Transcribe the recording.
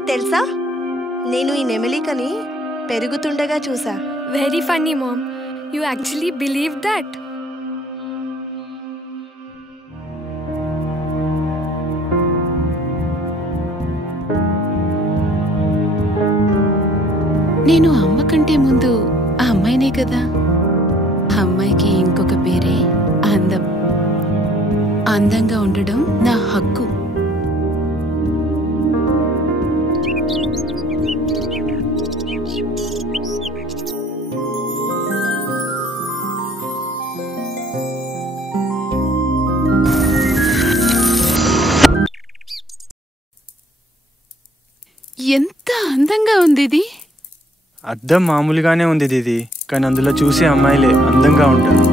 నీకు తెలుసా, నేను ఈ నెమలికని పెరుగుతుండగా చూసా. Very funny mom, you actually believe that? నేను అమ్మ కంటే ముందు ఆ అమ్మాయినే కదా. అమ్మాయికి ఇంకొక పేరే అందం. అందంగా ఉండడం నా హక్కు. ఎంత అందంగా ఉంది ఇది. అద్దం మామూలుగానే ఉంది దీది, కానీ అందులో చూసే అమ్మాయిలే అందంగా ఉంటారు.